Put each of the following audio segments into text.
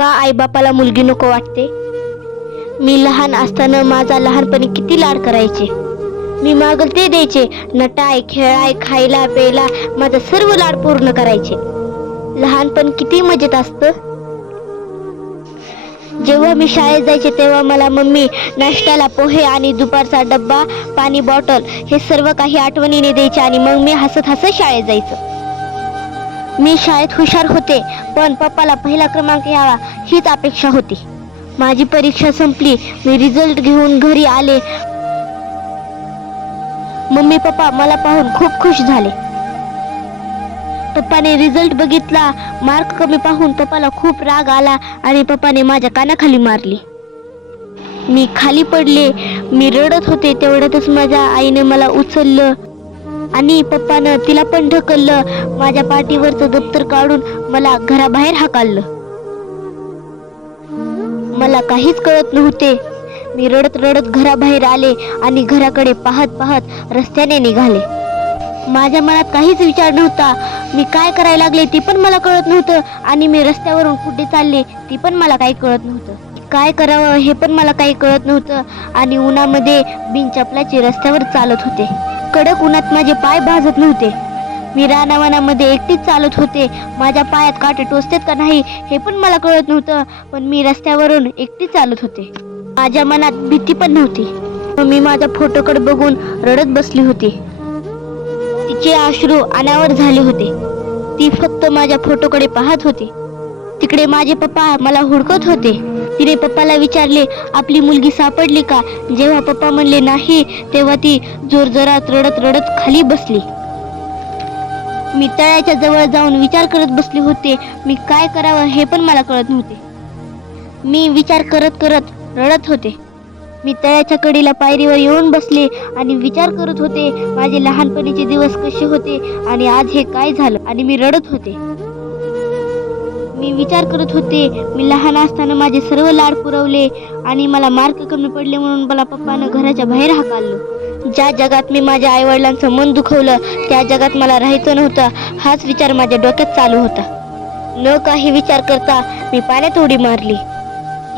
का आईबापाला मुलगी नको वाटते? मी लहान असताना माझा लहानपणी किती लाड करायचे? मी मागल ते द्यायचे नटाय खेळाय खायला प्यायला माझा सर्व लाड पूर्ण करायचे. लहानपण किती मजेत असतं? जेव्हा मी शाळेत जायचे तेव्हा मला मम्मी नाश्त्याला पोहे आणि दुपारचा डब्बा पाणी बॉटल हे सर्व काही आठवणीने द्यायचे आणि मग मी हसत हसत शाळेत जायचं. मी शाळेत हुशार होते पण पप्पाला पहिला क्रमांक यावा हीच अपेक्षा होती. माझी परीक्षा संपली मी रिझल्ट घेऊन घरी आले. मम्मी पप्पा मला पाहून खूप खुश झाले. पप्पाने रिझल्ट बघितला मार्क कमी पाहून पप्पाला खूप राग आला आणि पप्पाने माझ्या कानाखाली मारली. मी खाली पडले मी रडत होते तेवढ्यातच माझ्या आईने मला उचललं. आणि पप्पानं तिला पण ढकललं. माझ्या पाठीवरचं दप्तर काढून मला घराबाहेर हाकाललं. मला काहीच कळत नव्हते. मी रडत रडत घराबाहेर आले आणि घराकडे पाहत पाहत रस्त्याने निघाले. माझ्या मनात काहीच विचार नव्हता. मी काय करायला लागले ते पण मला कळत नव्हतं आणि मी रस्त्यावरून कुठे चालले ती पण मला काही कळत नव्हतं. काय करावं हे पण मला काही कळत नव्हतं आणि उन्हामध्ये बिनचपलाचे रस्त्यावर चालत होते. कडक उन्हात माझे पाय भाजत नव्हते. मी रानावनामध्ये एकटीच चालत होते. माझ्या पायात काटे टोचतेत का नाही हे पण मला कळत नव्हतं पण मी रस्त्यावरून एकटीच चालत होते. माझ्या मनात भीती पण नव्हती. मग मी माझ्या फोटोकडे बघून रडत बसली होती. तिचे अश्रू अनावर झाले होते. ती फक्त माझ्या फोटोकडे पाहत होती. तिकडे माझे पप्पा मला हुडकत होते. तिने पप्पाला विचारले आपली मुलगी सापडली का? जेव्हा पप्पा म्हणले नाही तेव्हा ती जोरजोरात रडत रडत खाली बसली. मी तळ्याच्या जवळ जाऊन विचार करत बसले होते. मी काय करावं हे पण मला कळत नव्हते. मी विचार करत करत रडत होते. मी तळ्याच्या कडीला पायरीवर येऊन बसले आणि विचार करत होते माझे लहानपणीचे दिवस कसे होते आणि आज हे काय झालं? आणि मी रडत होते. मी विचार करत होते. मी लहान असताना माझे सर्व लाड पुरवले आणि मला मार्क कमी पडले म्हणून मला पप्पानं घराच्या बाहेर हाकाललं. ज्या जगात मी माझ्या आईवडिलांचं मन दुखवलं त्या जगात मला राहायचं नव्हतं. हाच विचार माझ्या डोक्यात चालू होता. न काही विचार करता मी पाण्यात उडी मारली.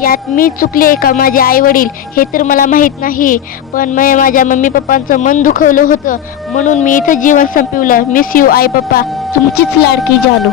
यात मी चुकले का माझे आई वडील हे तर मला माहीत नाही. पण मी माझ्या मम्मी पप्पांचं मन दुखवलं होतं. म्हणून मी इथं जीवन संपवलं. मिस यू आई पप्पा. तुमचीच लाडकी जानू.